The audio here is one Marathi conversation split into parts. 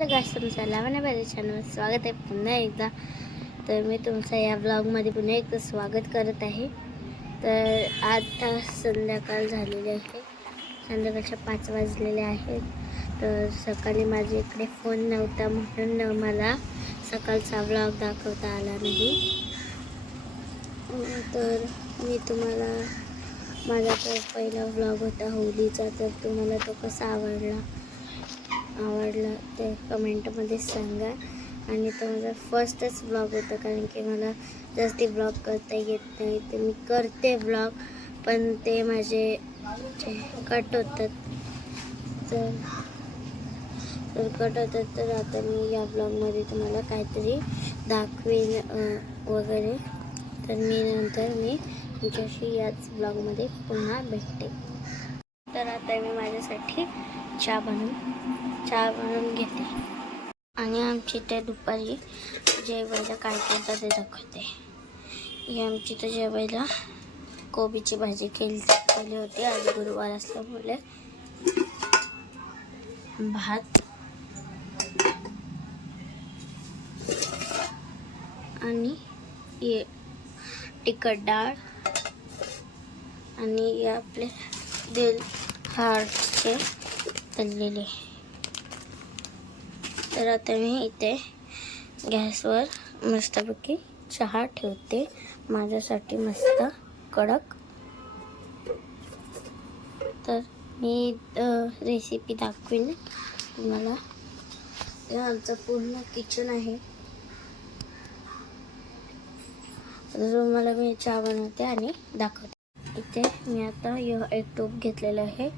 तुमचं लावण्याबाई चॅनल स्वागत आहे पुन्हा एकदा. तर मी तुमचं या ब्लॉगमध्ये पुन्हा एकदा स्वागत करत आहे. तर आता संध्याकाळ झालेली आहे, संध्याकाळच्या 5 वाजलेले आहेत. तर सकाळी माझ्या इकडे फोन नव्हता म्हणून मला सकाळचा ब्लॉग दाखवता आला नाही. तर मी तुम्हाला माझा तो पहिला ब्लॉग होता होलीचा, तर तुम्हाला तो कसा आवडला ते कमेंटमध्ये सांगा. आणि तो माझा फर्स्टच ब्लॉग होता, कारण की मला जास्ती ब्लॉग करता येत नाही. तर मी करते ब्लॉग, पण ते माझे कट होतात. तर आता मी या ब्लॉगमध्ये तुम्हाला काहीतरी दाखवेन वगैरे. तर मी तुमच्याशी याच ब्लॉगमध्ये पुन्हा भेटते. तर आता मी माझ्यासाठी चहा बनवून घेते. आणि आमची त्या दुपारी जेवायला काय केलं ते दाखवते. ही आमची तर जेवायला कोबीची भाजी केली होती. आज गुरुवार असल्यामुळे भात आणि तिखट डाळ आणि आपले दिल हार्टचे तळलेले. तर आता मी इथे गॅसवर मस्तपैकी चहा ठेवते माझ्यासाठी मस्त कडक. तर मी रेसिपी दाखवेन तुम्हाला. आमचं पूर्ण किचन आहे. तुम्हाला मी चहा बनवते आणि दाखवते. इथे मी आता एक टोप घेतलेलं आहे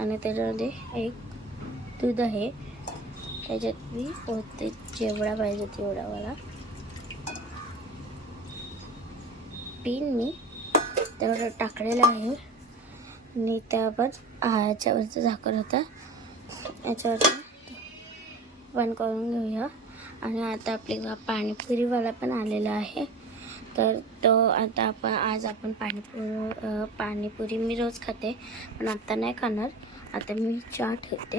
आणि त्याच्यामध्ये एक दूध आहे. त्याच्यात मी ओतते जेवढा पाहिजे तेवढा. मला पिन मी तेवढं टाकलेलं आहे. आणि त्यावर ह्याच्यावरचं झाकण होता, याच्यावर बंद करून घेऊया. आणि आता आपली पाणीपुरीवाला पण आलेला आहे. तर तो आता आज आपण पाणीपुरी मी रोज खाते, पण आता नाही खाणार. आता मी चहा ठेवते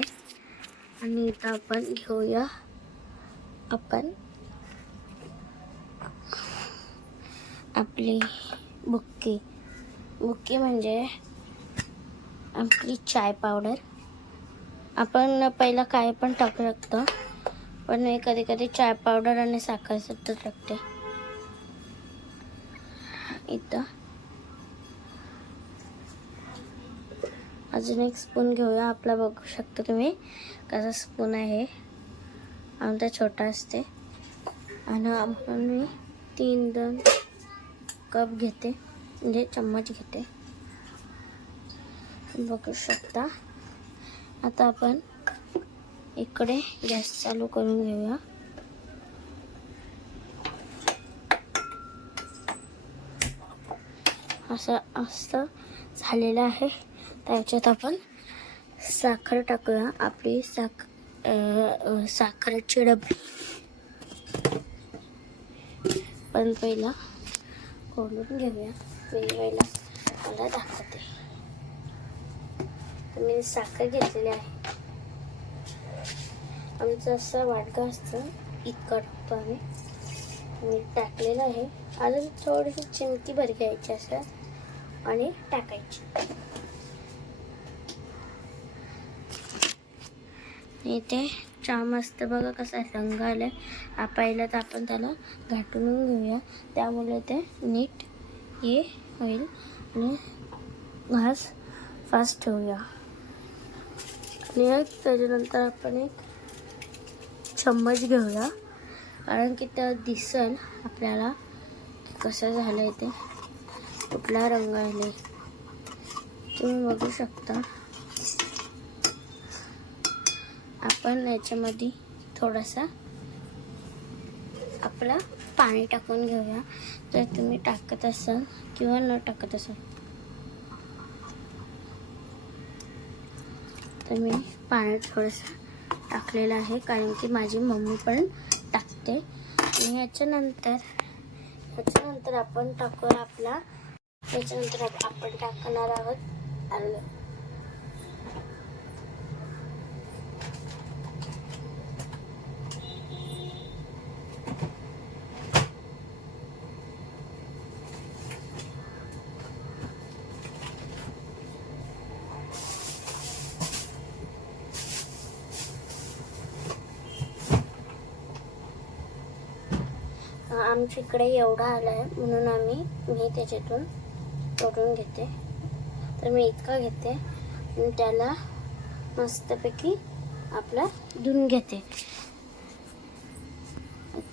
आणि इथं आपण घेऊया आपली बुक्की म्हणजे आपली चाय पावडर. आपण पहिला काय पण टाकू शकतो, पण मी कधी चाय पावडर आणि साखर सुद्धा टाकते. इथं अजून एक स्पून घेऊया. आपला बघू शकता तुम्ही कसा स्पून आहे, आमचा छोटा असते. आणि आपण मी 3 कप घेते, म्हणजे चम्मच घेते, बघू शकता. आता आपण इकडे गॅस चालू करून घेऊया. असं झालेलं आहे. त्याच्यात आपण साखर टाकूया. आपली साखरेची डबी पण पहिला खोलून घेऊया. वेगवेगळ्या मला दाखवते. मी साखर घेतलेली आहे. आमचं असं वाटका असतं इतकं टाकतो आम्ही. मीठ टाकलेलं आहे. अजून थोडीशी चिमटी भर घ्यायची असं आणि टाकायची. इथे चहा मस्त बघा कसा रंग आलाय. पहिला तर आपण त्याला घाटून घेऊया, त्यामुळे ते नीट हे होईल. आणि गॅस फास्ट ठेवूया. आणि त्याच्यानंतर आपण एक चम्मच घेऊया, कारण की त्या दिसेल आपल्याला कसं झालंय ते, कुठला रंग आले तुम्ही बघू शकता. आपण याच्यामध्ये थोडासा आपला पाणी टाकून घेऊया. जर तुम्ही टाकत असाल किंवा न टाकत असाल तर मी पाणी थोडंसं टाकलेलं आहे, कारण की माझी मम्मी पण टाकते. आणि याच्यानंतर आपण टाकूया याच्यानंतर आपण टाकणार आहोत आलं. आमच्या इकडे एवढा आला आहे म्हणून मी त्याच्यातून तोडून घेते. तर मी इतका घेते आणि त्याला मस्तपैकी आपला धुवून घेते.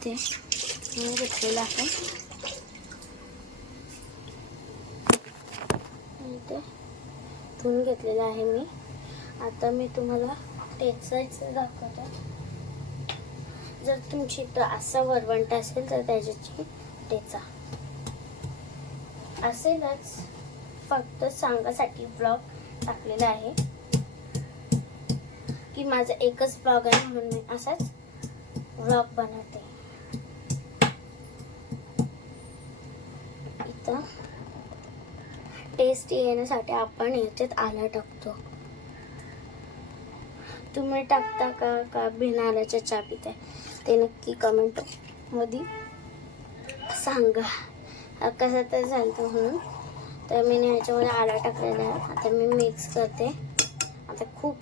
ते मी घेतलेलं आहे. ते धुवून घेतलेलं आहे मी. आता मी तुम्हाला टेचायचं दाखवते. जर तुमची इथं असा वरवंटा असेल तर त्याच्याची टेचा असेलच. फक्त सांगासाठी ब्लॉग टाकलेला आहे की माझा एकच ब्लॉग आहे म्हणून मी असाच ब्लॉग बनवते. इथं टेस्ट येण्यासाठी आपण याच्यात आला टाकतो. तुम्ही टाकता का बिना आल्याच्या चहा पिताय ते नक्की कमेंट मध्ये सांगा. कसं तर झालं म्हणून तर मी ह्याच्यामध्ये आला टाकलेला आहे. आता मी मिक्स करते. आता खूप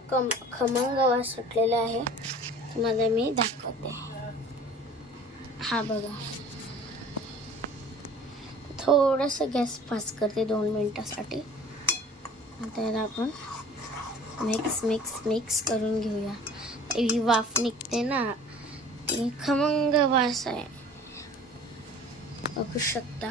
खमंग वास सुटलेला आहे. तुम्हाला मी दाखवते. हा बघा, थोडंसं गॅस फास्ट करते 2 मिनिटासाठी. आता आपण मिक्स करून घेऊया. ही वाफ निघते ना, ती खमंग वास आहे, बघू शकता.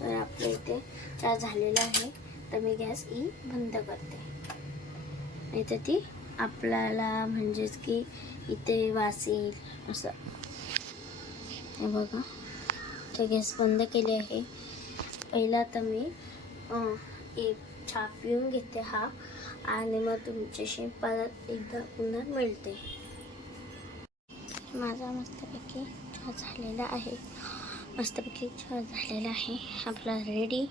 तर आपल्या इथे चहा झालेला आहे. तर मी गॅस बंद करते. नाही तर ती आपल्याला म्हणजेच की इथे वास येईल असं. हे बघा, तर गॅस बंद केली आहे. पहिला तर मी एक चहा पिऊन घेते हा, आणि मग तुमच्याशी परत एकदा पुन्हा मिळते. माझा मस्तपैकी चहा झालेला आहे. आपला रेडी.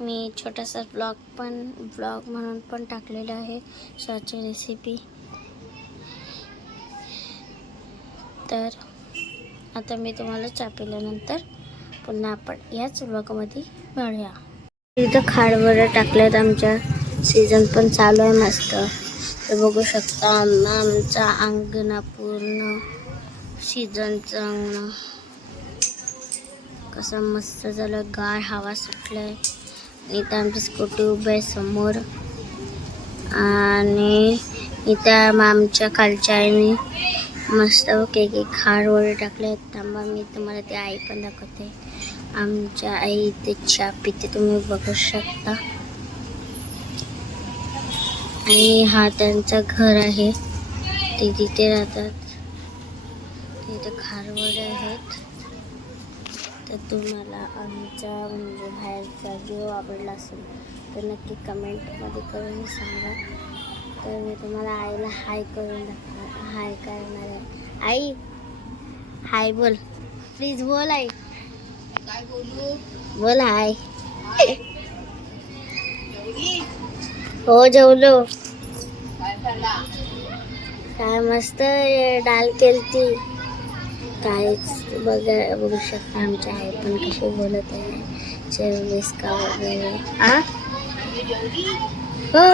मी छोटासा ब्लॉग म्हणून पण टाकलेला आहे चहाची रेसिपी. तर आता मी तुम्हाला चहा पिल्यानंतर पुन्हा आपण याच ब्लॉगमध्ये मिळूया. इथं खारवड्या टाकल्यात. आमच्या सीझन पण चालू आहे मस्त. तर बघू शकता आमचा अंगणा पूर्ण सीझनचं अंगण कसं मस्त झालं. गार हवा सुटलाय. इथं आमची स्कूटी उभी आहे समोर. आणि इथं आमच्या खालच्या आईने मस्त केक खारवडे टाकले. थांबा मी तुम्हाला ती आई पण दाखवते. आमच्या आई इथे चहा पिते, तुम्ही बघू शकता. आणि हा त्यांचं घर आहे. ते तिथे राहतात. तिथे खारवडे आहेत. तर तुम्हाला आमचा म्हणजे बाहेरचा व्हिडिओ आवडला असेल तर नक्की कमेंटमध्ये करून सांगा. तर मी तुम्हाला आईला हाय करून दाखवा. हाय करणार आहे. आई हाय बोल, प्लीज बोल. आई काय बोलू, बोल हाय. हो जेवलो. काय मस्त डाल केलती. काहीच बघू शकता आमच्या आई पण कशी बोलत आहे. जेवलीस का वगैरे. हो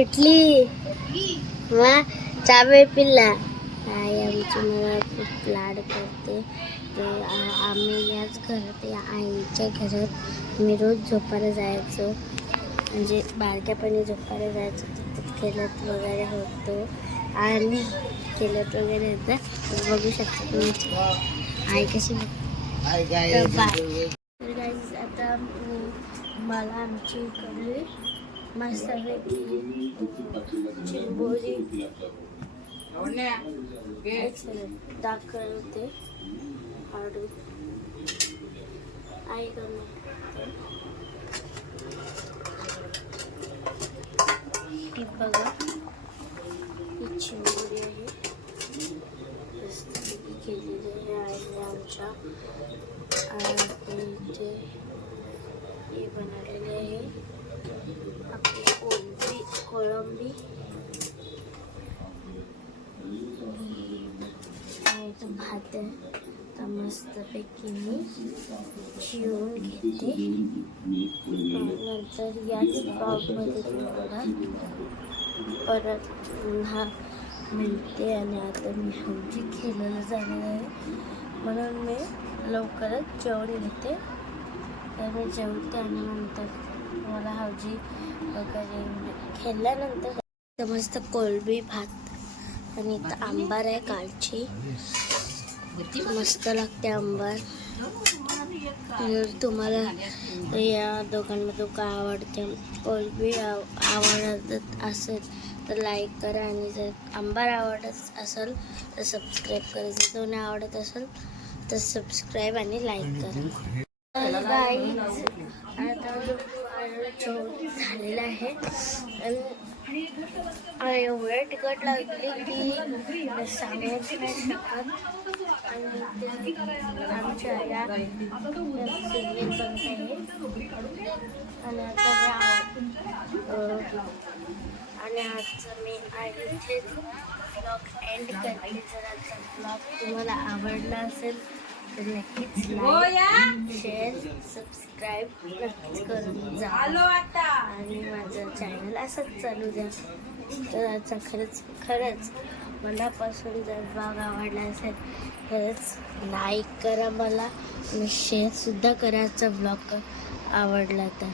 उठली मग चहा पिल्ला. आई आमची मला खूप लाड करते. तर आम्ही याच घरात, या आईच्या घरात मी रोज झोपायला जायचो. म्हणजे बारक्यापणी झोपायला जायचो. तिथं खेळत वगैरे होतो. आणि खेळत वगैरे होतं. बघू शकता तुम्ही आई कशी. तर गाईज आता मला आमची इकडली मस्तपैकी चिंबोरी दाखवते. हळू आई ही बघा, ही चिंबोरी आहे. मस्तपैकी केलेली आहे आमच्या. इथे हे बनवलेले आहे आपली कोळंबी. तो भात आहे. तर मस्तपैकी मी शिवून घेते. नंतर याच ब्लॉगमध्ये तुम्हाला परत पुन्हा मिळते आणि आता मी हौजी खेळायला जाणार आहे म्हणून मी लवकरच जेवण घेते. तर मी जेवते आणि नंतर मला हौजी वगैरे खेळल्यानंतर मस्त कोळंबी भात आणि इथं आंबार आहे कालची, मस्त लागते आंबार. जर तुम्हाला या दोघांमधून काय आवडते, कोळंबी आवडत असेल तर लाईक करा आणि जर आंबार आवडत असेल तर सबस्क्राईब करा. जर दोन्ही आवडत असेल तर सबस्क्राईब आणि लाईक करा. तर गाईज आता जेवण झालेलं आहे आणि एवढं तिखट लागली की सांगूच नाही शकत. आणि आमच्या या सिरियल बनत आहे आणि आणि आजचं मी इथेच ब्लॉग एंड करते. जर आजचा ब्लॉग तुम्हाला आवडला असेल तर नक्कीच लाईक शेअर सबस्क्राईब नक्कीच करून जा आणि माझं चॅनल असंच चालू द्या. तर आजचा खरंच मनापासून जर ब्लॉग आवडला असेल खरंच लाईक करा मला आणि शेअरसुद्धा करा आजचा ब्लॉग आवडला तर.